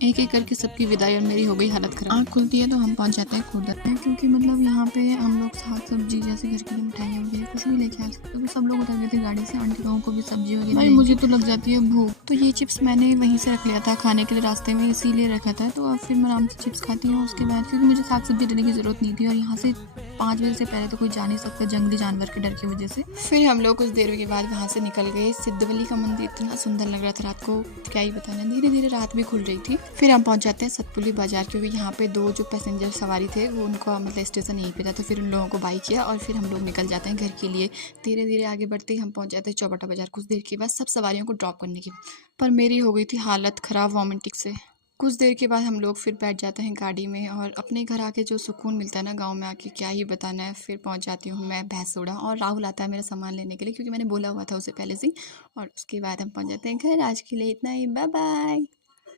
एक एक करके सबकी विदाई और मेरी हो गई हालत खराब। आँख खुलती है तो हम पहुंच जाते हैं खुद, क्योंकि मतलब यहाँ पे हम लोग साग सब्जी जैसे घर के लिए मिठाइयाँ वगैरह कुछ भी लेके आ सकते, तो सब लोग उतर गए थे गाड़ी से। आंटी लोगों को भी सब्जी वगैरह, भाई मुझे तो लग जाती है भूख। तो ये चिप्स मैंने वहीं से रख लिया था खाने के लिए रास्ते में, इसीलिए रखा था। तो अब फिर मैं आराम से चिप्स खाती हूँ उसके बाद, क्योंकि मुझे साग सब्जी लेने की जरूरत नहीं थी और यहाँ से 5 बजे से पहले तो कोई जा नहीं सकता जंगली जानवर के डर की वजह से। फिर हम लोग कुछ देर के बाद वहाँ से निकल गए। सिद्धवली का मंदिर इतना सुंदर लग रहा था रात को, क्या ही बताना। धीरे धीरे रात भी खुल रही थी। फिर हम पहुँच जाते हैं सतपुली बाजार, क्योंकि यहाँ पे 2 जो पैसेंजर सवारी थे वो उनका मतलब स्टेशन यहीं पे था, तो फिर उन लोगों को बाय किया और फिर हम लोग निकल जाते हैं घर के लिए। धीरे धीरे आगे बढ़ते ही हम पहुँच जाते हैं चौबटा बाजार कुछ देर के बाद, सब सवारियों को ड्रॉप करने के बाद। पर मेरी हो गई थी हालत ख़राब वॉमिटिंग से। कुछ देर के बाद हम लोग फिर बैठ जाते हैं गाड़ी में, और अपने घर आके जो सुकून मिलता है ना गांव में आके, क्या ही बताना है। फिर पहुंच जाती हूँ मैं भैंसोड़ा, और राहुल आता है मेरा सामान लेने के लिए, क्योंकि मैंने बोला हुआ था उसे पहले से ही। और उसके बाद हम पहुंच जाते हैं घर। आज के लिए इतना ही, बाय बाय।